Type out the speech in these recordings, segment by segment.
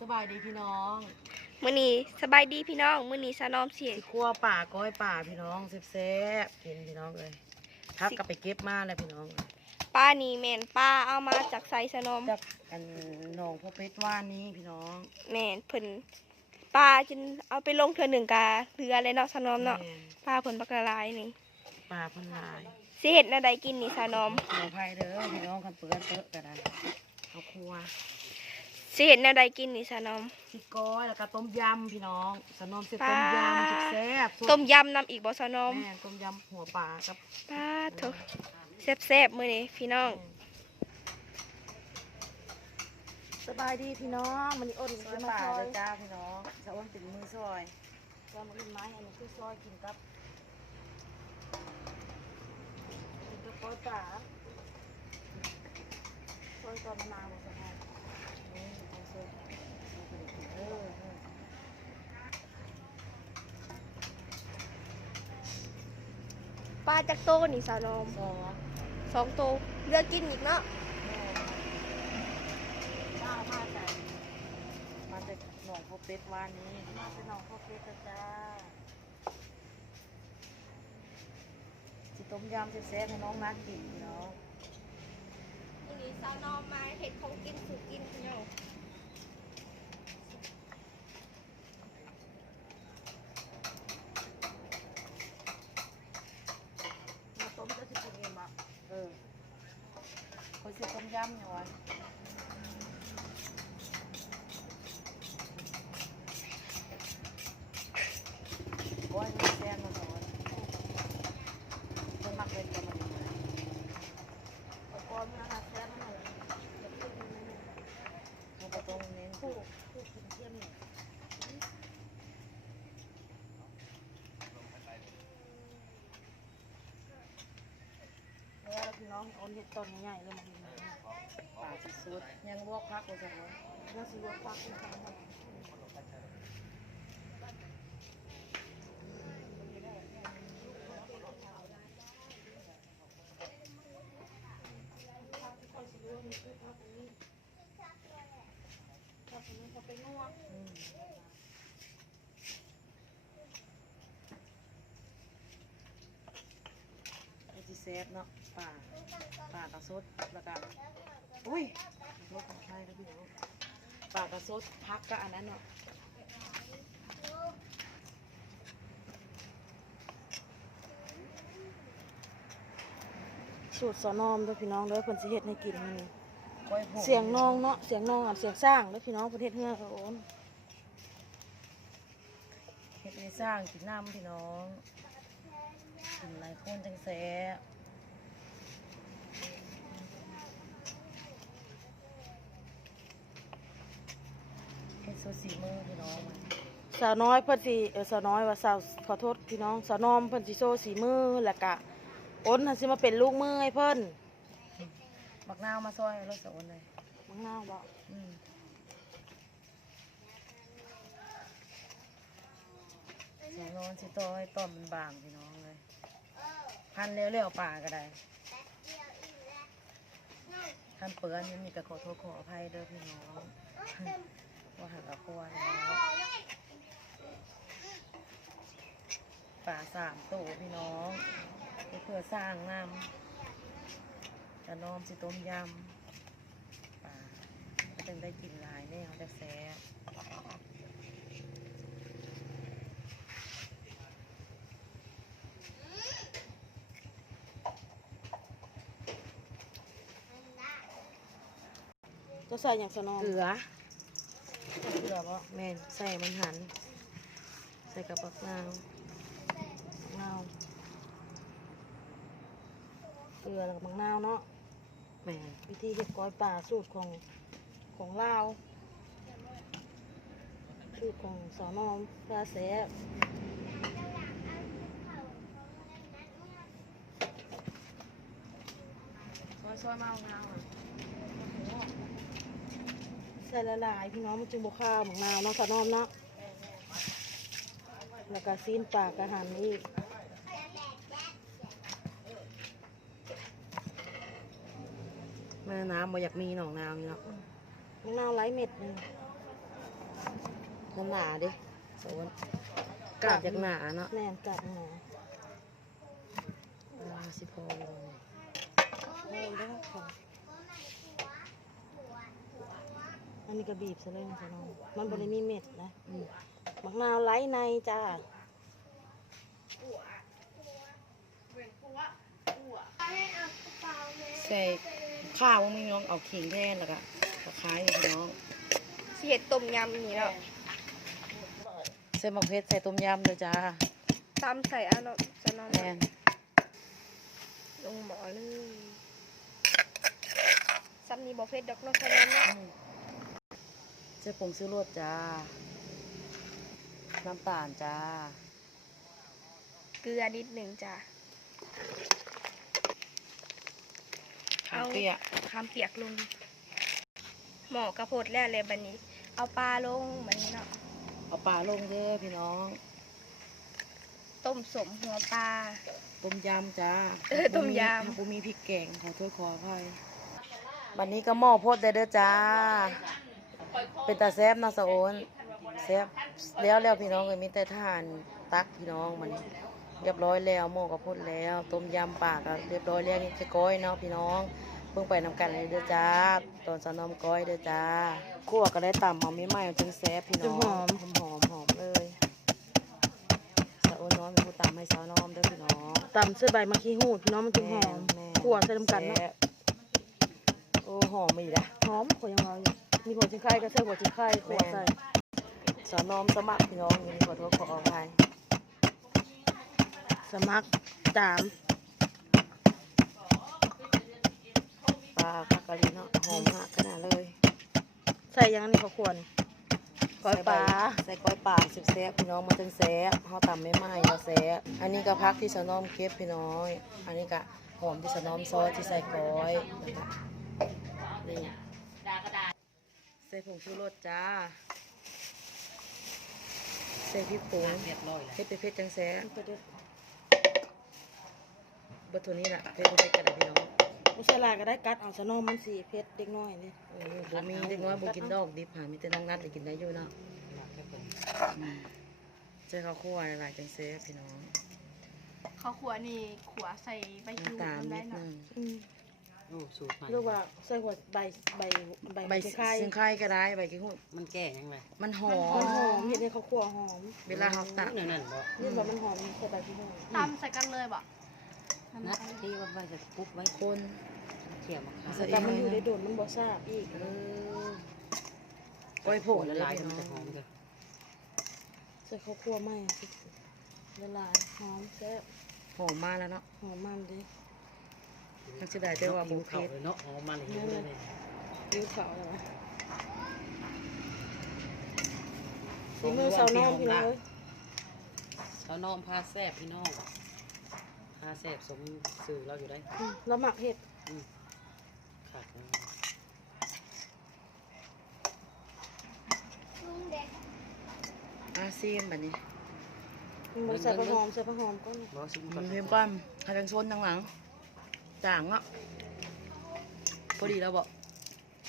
สบายดีพี่น้องมื้อนี้สบายดีพี่น้องมื้อนี้สานอมเสียสิคั่วป่าก้อยป่าพี่น้องแซ่บๆกินพี่น้องเลยพักกลับไปเก็บมาแล้วพี่น้องป้านี่แม่นป้าเอามาจากไซสานอมจากอันหนองพ่อเพชรว่านนี้พี่น้องแม่นเพิ่นป้าจนเอาไปลงเทื่อหนึ่งกาเรือเลยเนาะสานอมเนาะแม่นป้าเพิ่นบักละลายนี่ป่าเพันหลายสิเฮ็ดแนวใดกินนี่สานอมขออภัยเด้อพี่น้องคันเปื้อนเตอะก็ได้เอาครัว สิเฮ็ดแนวใดกินนี่สานอม สิก้อยแล้วก็ต้มยำพี่น้องสนมเสร็จต้มยำแซ่บๆต้มยำนํอีกบ่สานอมแม่ต้มยำหัวป่ากับป้าโถแซ่บๆมื้อนี้พี่น้อง สบายดีพี่น้องมันนี่อ้นซอยป่าเลยจ้าพี่น้องสะอ้นเป็นมือซอยก็มากินไม้อันนี้คือซอยกินกับกินกับก้อยป่าซอยตอนมะนาวบ่สบายนี่เอาซอยซอยไปกินเออเออ ป้าจักโตนี่สานอมซองสองโตเลือกกินอีกเนาะป้ามาจากมาจากหนองพ่อเป็ดวานนี้มาจากหนองพ่อเป็ดนะจ้าสิต้มยำแซ่บๆให้น้องนักกินพี่น้องมื้อนี้สานอมมาเฮ็ดของกินสุกินพี่น้อง มาต้มจะสิกินเองบ่เออคน สิต้มยำอยู่วะโอ้ยมันแซ่บมาสอนคนมักเล่นกันมาดีเลยเอาก่อนมาหาแซ่บมาหน่อยมันก็ต้องเน้นคู่คู่กินเที่ยงนี่แล้วพี่น้องเอาเห็ดต้นใหญ่เลยมาดี ป่าสุดยังลวกพักเลยจ้ะวะยังสิลวกพักอีกครั้งหนึ่งอืมไอ้ที่แซ่บเนาะป่าป่ากระสดแล้วก็ อุ้ยรถของใครแล้วพี่น้องป่ากระสดพักก็อันนั้นเนาะสูตรสอนอมเด้วยพี่น้องเด้อเพิ่นสิเฮ็ดให้กินมื้อนี้เสียงน้องเนาะเสียงน้องกับเสียงสร้างเด้อพี่น้องประเทศเฮือเขาโอนเฮ็ดให้สร้างกินน้ำพี่น้องกินหลายคนจังแซ่ บเฮ็ดโซสีมือพี่น้องสาวน้อยเพิ่นสิเออสาวน้อยว่าสาวขอโทษพี่น้องสาวนอมเพิ่นสิโซสีมือแล้วก็อ้นหันสิมาเป็นลูกมือให้เพิ่นบักนาวมาซอยรถสะอ้นเลยมังนาวบ่อืมสอนอนสิต่อให้ต้นมันบางพี่น้องเลยพันเร็วๆป่าก็ได้ท่านเปื้อนยังมีกระขอโทษขออภัยเด้อพี่น้อง ว่าหักกระควรแล้วป่าสามตัวพี่น้องเพื่อสร้างน้ำจะน้อมสิต้มยำป่าก็จึงได้กินหลายแนวจะแซ่บจะใส่หยังสาวนอมเกลือ เกลือบ่แม่นใส่มันหัน ใส่กับปักนาวมังนาวเกลือแล้วก็มังนาวเนาะแม่นวิธีเฮ็ดก้อยป่าสูตรของของลาวสูตรของสาวนอมปลาแซ่บซอยซอยๆมะนาวอะ ใส่ละลาย พี่น้องมันจึงบ่ข้าวมังนาวเนาะสาวนอมเนาะแล้วก็ซีนปลากระหันอีกแม่น้ำบ่อยากมีหนองนาวนี่เนาะมังนาวไร้เม็ดหนึงน้ำหนาดิสวนกาดจากหนาเนาะแม่นกัดหนาเวลาสิพอเลยเอาเด้อค่ะ อันนี้ก็บีบซะเลยนะจ๊ะน้องมันบ่ได้มีเม็ดนะอืมมะนาวไร้ในจ้าใส่ข้าวว่ามีน้องเอาขิงแทนแล้วก็ตะไคร้พี่น้องสิเฮ็ดต้มยำนี่เนาะใส่หมกเพชรใส่ต้มยำเลยจ้าตำใส่เอาเนาะจะนอนแม่นลงหมอเลยซ้ำนี้บ่เผ็ดดอกเนาะแค่นั้นเนาะ อืมใส่ผงซื้อรสจ้า น้ำตาลจ้า เกลือนิดหนึ่งจ้ะข้าวเปียกคามเปียกลง หมอกระโพดแล้วเลยบัดนี้ เอาปลาลงบัดนี้เนาะ เอาปลาลงเด้อพี่น้อง ต้มสมหัวปลา ต้มยำจ้า เออต้มยำถ้าปูมีพริกแกงขอโทษขออภัยวันนี้ก็หม้อโพดได้เด้อจ้า เป็นตาแซบเนาะสะโอนแซบแล้วแล้วพี่น้องเลยมีแต่ทหารตักพี่น้องมันเรียบร้อยแล้วหม้อก็พ่นแล้ว ต้มยำปลาก็เรียบร้อยแล้วนี่จะก้อยเนาะพี่น้องเพิ่งไปนำกันเลยเด้อจ้าตอนสาวนอมก้อยเด้อจ้าคั่วก็ได้ต่ำเอาไม่ไหม้เอาจึงแซบพี่น้องหอมหอมหอมเลยสะโอนน้อยเป็นผู้ตำให้สาวนอมเด้อพี่น้องตำเสื้อใบมะขี้หูดพี่น้องมันจึงหอมแม่ขั่วใส่น้ำกันเนาะแซ่บโอ้หอมอีกละหอมขอยยังเอาอยู่ มีหัวจิงไข่ก็ใส่หัวจิงไข่ขั่วใส่สอนอมสมัครพี่น้องอยู่นี่ขอโทษขออภัยสมักจามปลาคักะลีเนาะหอมมากขนาดเลย ใส่ยังนนี้ข้าควนี่ก้อยปลาใส่ก้อยปลาสิบแซ่บพี่น้องมาถึงแซ่บเฮาตำไม่ไหม้เราแซ่บอันนี้ก็พักที่สนอมเก็บพี่น้องอันนี้ก็หอมที่สนอมซอสที่ใส่ก้อยนะคะนี่ ใส่ผงชูรสจ้า ใส่พริกผงเผ็ดเผ็ดๆจังแซ่บก็จะเบอร์โทรนี้แหละเผ็ดเผ็ดกันเลยพี่น้องไม่ใช่ลายก็ได้กัดเอาสนอมมันสีเผ็ดเด็กน้อยนี่โอ้ยบ่มีเด็กน้อยบ่กินดอกดิบหามีแต่น้องนัดได้กินได้อยู่เนาะอืมเจ้าข้าวคั่วหลายๆจังเซ่พี่น้องข้าวขัวนี่ขัวใส่ใบยูน้ำตาลได้นิดเนาะนึงอืม โอ้สูตรใหม่หรือว่าใส่หัวใบใบใบใบมะไข่ซึ่งไข่ก็ได้ใบกิ้งหูดมันแก่ยังไงมันหอมันหอมมเห็ดในข้าวคั่วหอมเวลาเราตักนั่นนั่นบ่นี่ว่ามันหอมใส่ใบขี้หูดตำใส่กันเลยบ่นัดที่ว่าไว้จะปุ๊บไว้คนเขี่ยมาขาใส่แต่มันอยู่ในโดนมันบ่ทราบอีกเออก้อยโผโผล่ล่ละเลยลายพี่มันน้จะหอองมเลยใส่ข้าวคั่วไหมสิละลายหอมแซ่บหอมมากแล้วเนาะหอมมันดิ มันจะได้แต่ว่าบ่เผ็ดเลยเนาะหอมมันอย่างนี้เลยยิ้วขาวเลยวะสีมือสาวนอมพี่น้องเอ้ยสาวนอมพาแซ่บพี่น้องพาแซ่บสมสื่อเราอยู่ได้อืมแล้วหมักเห็ดขาดอาซีมแบบนี้มันใส่ผักหอมใส่ผักหอมก็บ่ซิมมัก่อนนเค็มก้อนให้กันชนทางหลัง จางอะพอดีแล้วบอก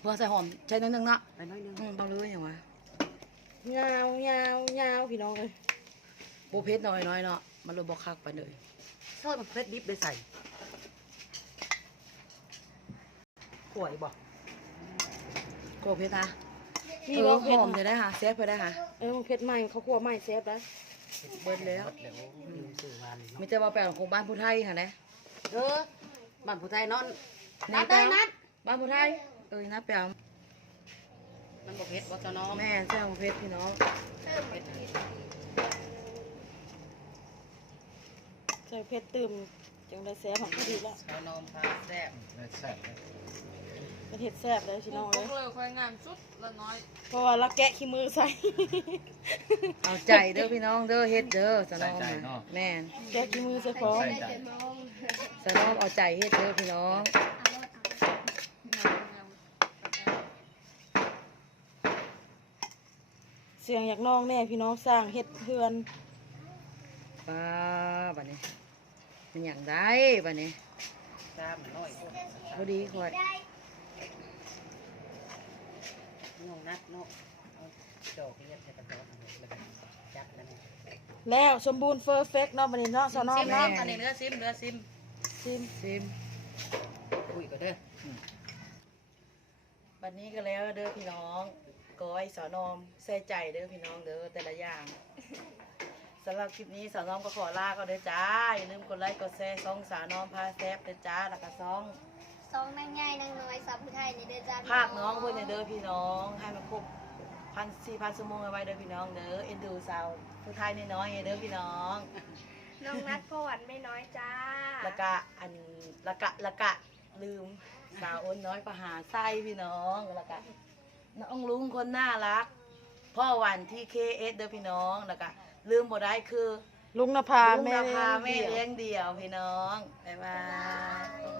เพื่อใส่หอมใช้นิดนึงเนาะไปน้อยนึงอืมต้องรู้อย่างวะยาวยาวยาวพี่น้องเลยโบเพชรน้อยน้อยๆเนาะมันเลยบอกคักไปเลยซอยมันเผ็ดดิบได้ใส่ข่วยบ่โกเพชรนะนี่เอบ่อเผ็ดหอมจะได้ค่ะแซ่บไปได้ค่ะเออเผ็ดใหม่เขาคั่วใหม่แซ่บได้เบิดแล้วเดี๋ยวลืมสื่อวานมีแต่ว่าแปลของบ้านผู้ไทยค่ะนะเออ บ้านผู้ไทยนอนนัดได้นัดบ้านผู้ไทยเอ้ยนัดแปลงมันบ่เผ็ดบ่สาวนอมแม่แซ่บของเพชรพี่น้องเผ็ดใส่เผ็ดตื่มจังได้แซ่บของพอดีแล้วสาวนอมพาแซ่บ เป็นเห็ดแซ่บเลยพี่น้องเลยเลยค่อยงานสุดละน้อย เพราะว่าเราแกะขี้มือใส่ เอาใจเด้อพี่น้องเด้อเฮ็ดเด้อสนอมใส่ใจนะเนาะ แม่นแกะขี้มือใส่พร้อมใส่ใจสนอมเอาใจเฮ็ดเด้อพี่น้องเสียงอยากน้องแน่พี่น้องสร้างเห็ดเพื่อนป้าบัดนี้มันอย่างได้บัดนี้ตามน้อยพอดีคอย น้องนัดเนาะจอกเลียดให้กระต๊อบอันนี้แล้วก็จัดแล้วนี่แล้วสมบูรณ์เฟอร์เฟกเนาะบัดนี้เนาะสนอมซิมเนาะอันนี้เนื้อซิมเนื้อซิมซิมซิมอุ้ยก็เด้อบัดนี้ก็แล้วเด้อพี่น้องก้อยสอนอมใส่ใจเด้อพี่น้องเด้อแต่ละอย่างสำหรับคลิปนี้สอนอมก็ขอลาก็เด้อจ้าอย่าลืมกดไลค์กดแชร์ซ่องสาวนอมพาแซบเด้อจ้าแล้วก็ซ่อง ซองนางใหญ่นางน้อยสาวผู้ไทยนี่เด้อจ้าภาคน้องเพื่อนเนี่ยเด้อพี่น้องให้มันครบพันสี่พันชั่วโมงเอาไว้เด้อพี่น้องเด้อเอ็นดูสาวผู้ไทยน้อยๆเด้อพี่น้องน้องนัดพ่อหวันไม่น้อยจ้าแล้วก็อันแล้วก็แล้วก็ลืมสาวอ้นน้อยประหาไส้พี่น้องแล้วก็น้องลุงคนน่ารัก พ่อวันที่เคเอสเด้อพี่น้องแล้วก็ลืมบ่ได้คือ ลุงนภาลุงแม่นภาแม่เลี้เลี้ยยงงเดี่ยวพี่น้องบ๊ายบาย